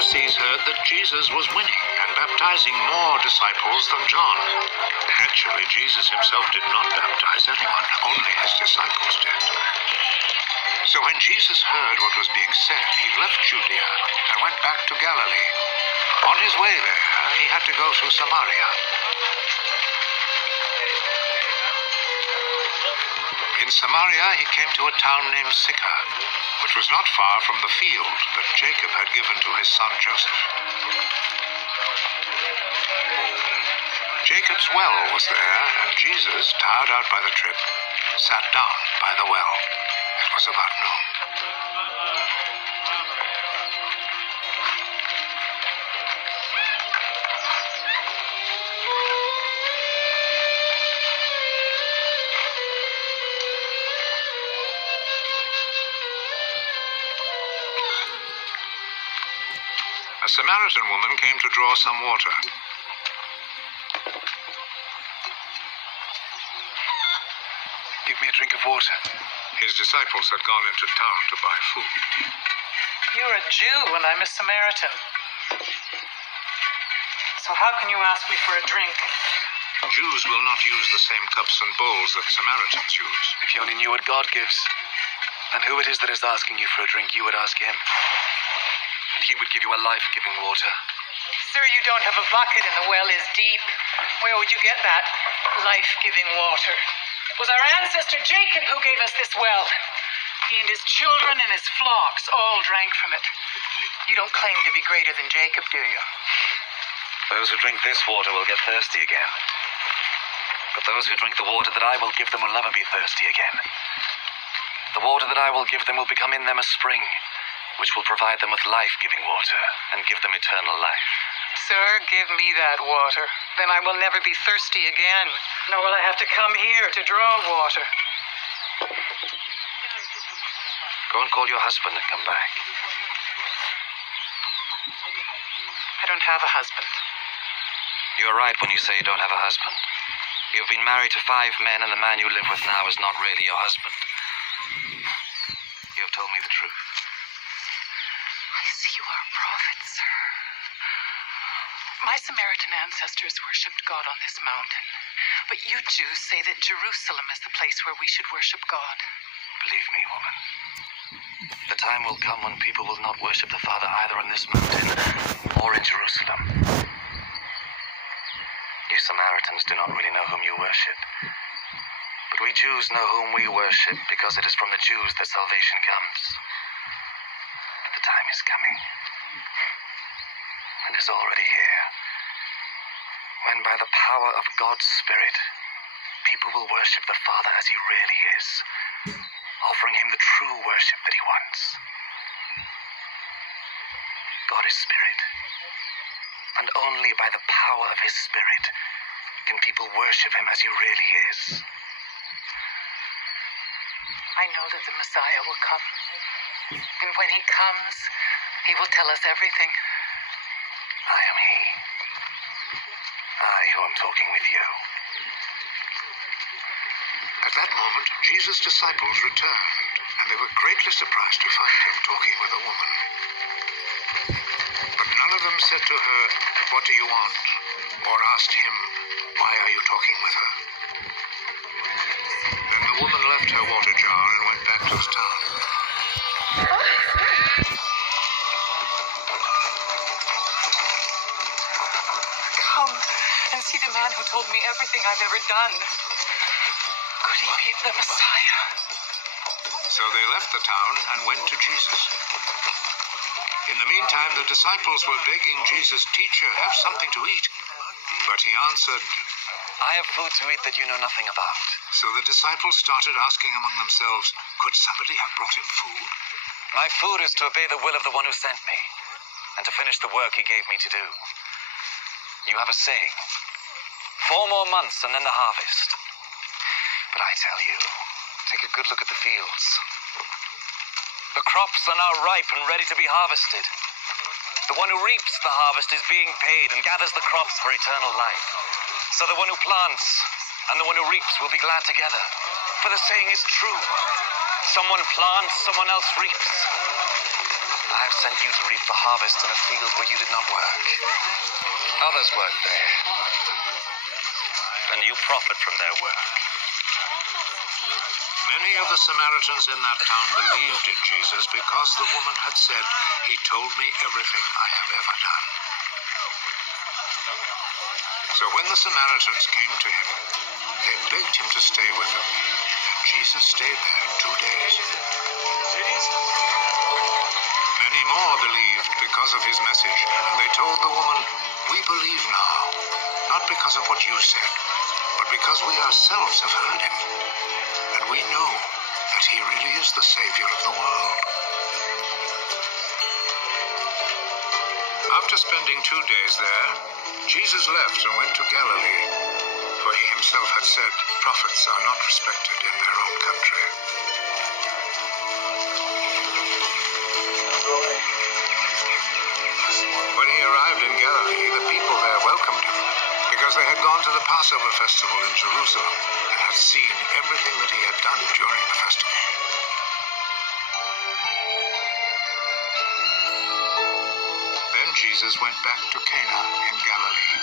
Pharisees heard that Jesus was winning and baptizing more disciples than John. Actually, Jesus himself did not baptize anyone, only his disciples did. So when Jesus heard what was being said, he left Judea and went back to Galilee. On his way there, he had to go through Samaria. In Samaria, he came to a town named Sychar, which was not far from the field that Jacob had given to his son Joseph. Jacob's well was there, and Jesus, tired out by the trip, sat down by the well. It was about noon. A Samaritan woman came to draw some water. Give me a drink of water. His disciples had gone into town to buy food. You're a Jew and I'm a Samaritan. So how can you ask me for a drink? Jews will not use the same cups and bowls that Samaritans use. If you only knew what God gives, and who it is that is asking you for a drink, you would ask him. And he would give you a life-giving water. Sir, you don't have a bucket and the well is deep. Where would you get that life-giving water? It was our ancestor Jacob who gave us this well. He and his children and his flocks all drank from it. You don't claim to be greater than Jacob, do you? Those who drink this water will get thirsty again. But those who drink the water that I will give them will never be thirsty again. The water that I will give them will become in them a spring, which will provide them with life-giving water and give them eternal life. Sir, give me that water. Then I will never be thirsty again, nor will I have to come here to draw water. Go and call your husband and come back. I don't have a husband. You're right when you say you don't have a husband. You've been married to 5 men, and the man you live with now is not really your husband. You have told me the truth. I see you are a prophet, sir. My Samaritan ancestors worshipped God on this mountain. But you Jews say that Jerusalem is the place where we should worship God. Believe me, woman. The time will come when people will not worship the Father either on this mountain or in Jerusalem. You Samaritans do not really know whom you worship. But we Jews know whom we worship because it is from the Jews that salvation comes. But the time is coming, and is already here, when by the power of God's Spirit, people will worship the Father as he really is, offering him the true worship that he wants. God is Spirit, and only by the power of his Spirit can people worship him as he really is. I know that the Messiah will come. And when he comes, he will tell us everything. I am he. I who am talking with you. At that moment, Jesus' disciples returned, and they were greatly surprised to find him talking with a woman. But none of them said to her, "What do you want?" or asked him, "Why are you talking with her?" Then the woman left her water jar and went back to the town. Come and see the man who told me everything I've ever done. Could he be the Messiah? So they left the town and went to Jesus. In the meantime, the disciples were begging Jesus, "Teacher, have something to eat." But he answered, I have food to eat that you know nothing about. So the disciples started asking among themselves, could somebody have brought him food? My food is to obey the will of the one who sent me, and to finish the work he gave me to do. You have a saying, 4 more months and then the harvest. But I tell you, take a good look at the fields. The crops are now ripe and ready to be harvested. The one who reaps the harvest is being paid and gathers the crops for eternal life. So the one who plants and the one who reaps will be glad together. For the saying is true. Someone plants, someone else reaps. I I've sent you to reap the harvest in a field where you did not work. Others work there, and you profit from their work. Many of the Samaritans in that town believed in Jesus because the woman had said, "He told me everything I have ever done." So when the Samaritans came to him, they begged him to stay with them. And Jesus stayed there 2 days. Many more believed because of his message, and they told the woman, "We believe now, not because of what you said, but because we ourselves have heard him. And we know that he really is the Savior of the world." After spending 2 days there, Jesus left and went to Galilee, for he himself had said, "Prophets are not respected in their own country." When he arrived in Galilee, the people there welcomed him, because they had gone to the Passover festival in Jerusalem and had seen everything that he had done during the festival. Then Jesus went back to Cana in Galilee,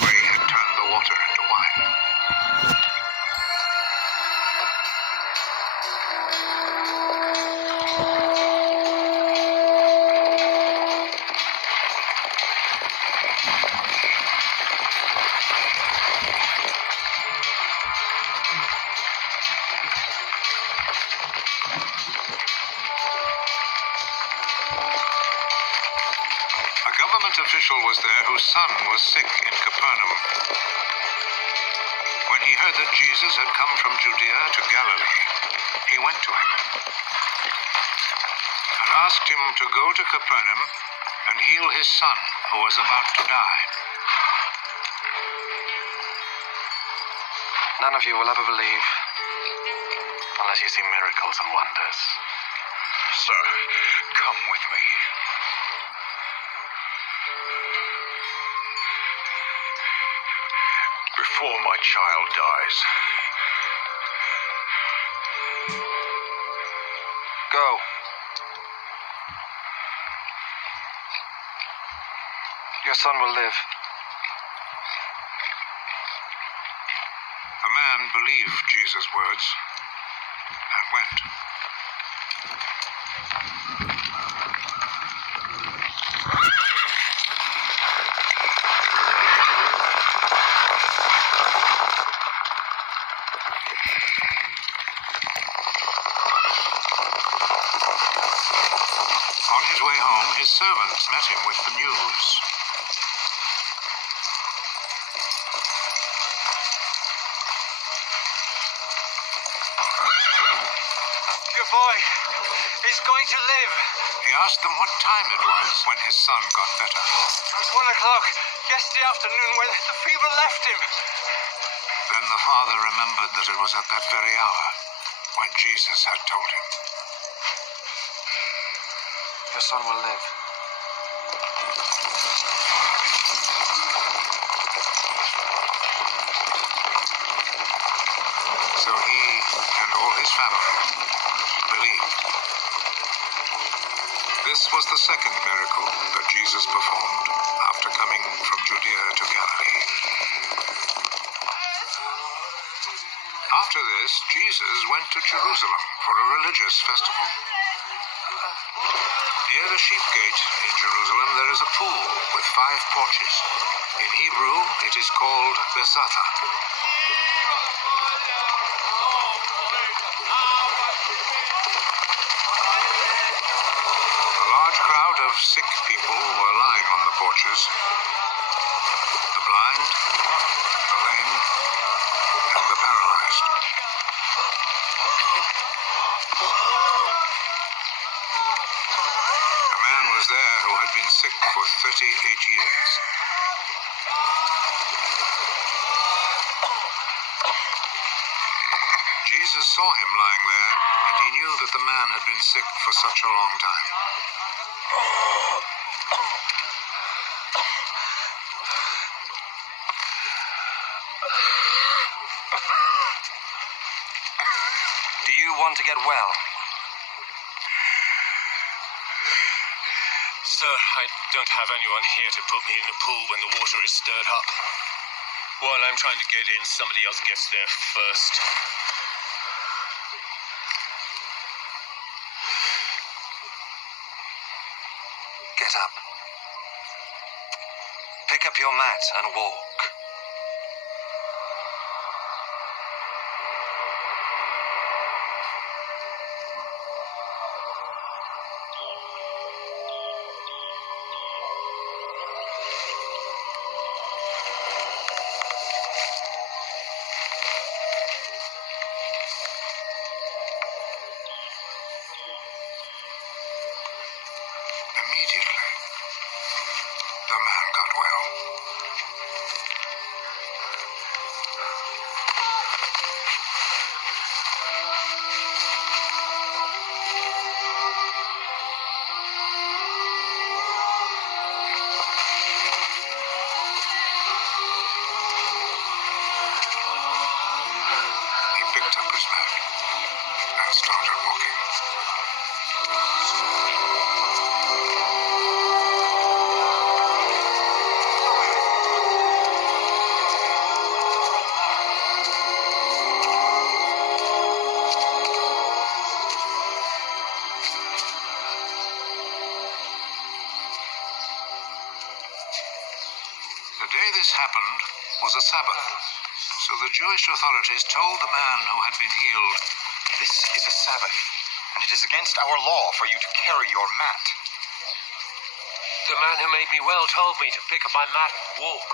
where he had turned the water into wine. A government official was there whose son was sick in Capernaum. When he heard that Jesus had come from Judea to Galilee, he went to him and asked him to go to Capernaum and heal his son, who was about to die. None of you will ever believe unless you see miracles and wonders. Sir, come with me. Before my child dies. Go. Your son will live. The man believed Jesus' words and went. On his way home, his servants met him with the news. Your boy is going to live. He asked them what time it was when his son got better. It was 1 o'clock yesterday afternoon when the fever left him. Then the father remembered that it was at that very hour when Jesus had told him. Your son will live. So he and all his family believed. This was the second miracle that Jesus performed after coming from Judea to Galilee. After this, Jesus went to Jerusalem for a religious festival. Near the sheep gate in Jerusalem, there is a pool with 5 porches. In Hebrew, it is called Besatha. A large crowd of sick people were lying on the porches. The blind, the lame, and the paralyzed. A man was there who had been sick for 38 years. Jesus saw him lying there, and he knew that the man had been sick for such a long time. Do you want to get well? Sir, I don't have anyone here to put me in the pool when the water is stirred up. While I'm trying to get in, somebody else gets there first. Get up. Pick up your mat and walk. Immediately, the man got well. He picked up his mat and started walking. The day this happened was a Sabbath, so the Jewish authorities told the man who had been healed, This is a Sabbath, and it is against our law for you to carry your mat. The man who made me well told me to pick up my mat and walk.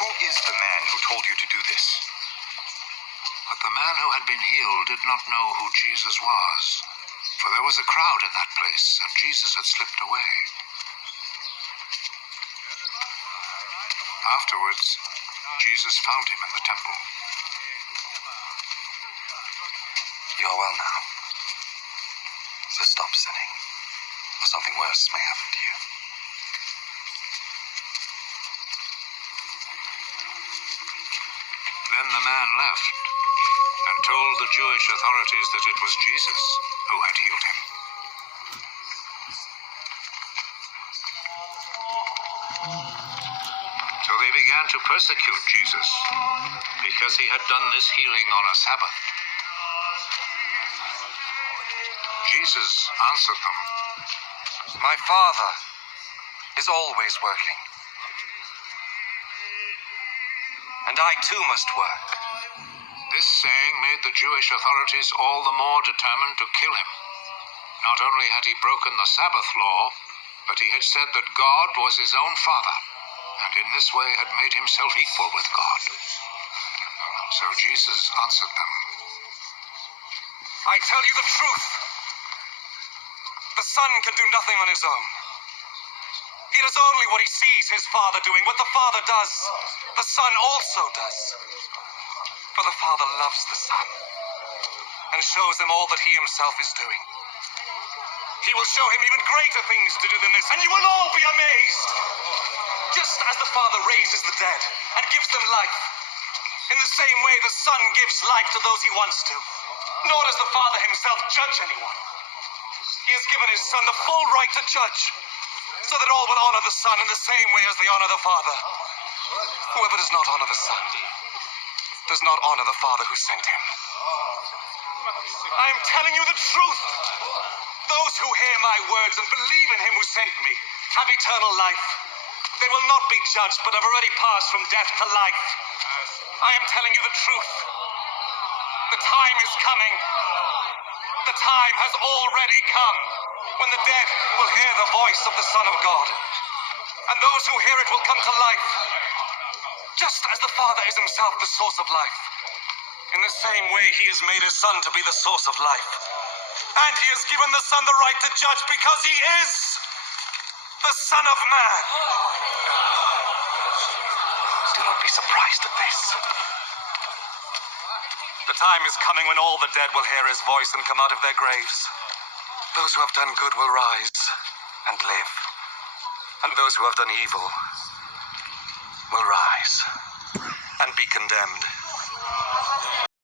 Who is the man who told you to do this? but the man who had been healed did not know who Jesus was, for there was a crowd in that place, and Jesus had slipped away. Afterwards, Jesus found him in the temple. You're well now. So stop sinning, or something worse may happen to you. Then the man left and told the Jewish authorities that it was Jesus who had healed him. So they began to persecute Jesus because he had done this healing on a Sabbath. Jesus answered them, My Father is always working, and I too must work. This saying made the Jewish authorities all the more determined to kill him. Not only had he broken the Sabbath law, but he had said that God was his own Father, and in this way had made himself equal with God. So Jesus answered them, I tell you the truth. The Son can do nothing on his own. He does only what he sees his Father doing. What the Father does, the Son also does. For the Father loves the Son and shows him all that he himself is doing. He will show him even greater things to do than this, and you will all be amazed. Just as the Father raises the dead and gives them life, in the same way the Son gives life to those he wants to. Nor does the Father himself judge anyone. He has given his Son the full right to judge, so that all will honor the Son in the same way as they honor the Father. Whoever does not honor the Son does not honor the Father who sent him. I am telling you the truth. Those who hear my words and believe in him who sent me have eternal life. They will not be judged, but have already passed from death to life. I am telling you the truth. The time is coming. The time has already come when the dead will hear the voice of the Son of God. And those who hear it will come to life. Just as the Father is himself the source of life, in the same way he has made his Son to be the source of life. And he has given the Son the right to judge because he is the Son of Man. Do not be surprised at this. The time is coming when all the dead will hear his voice and come out of their graves. Those who have done good will rise and live. And those who have done evil will rise and be condemned.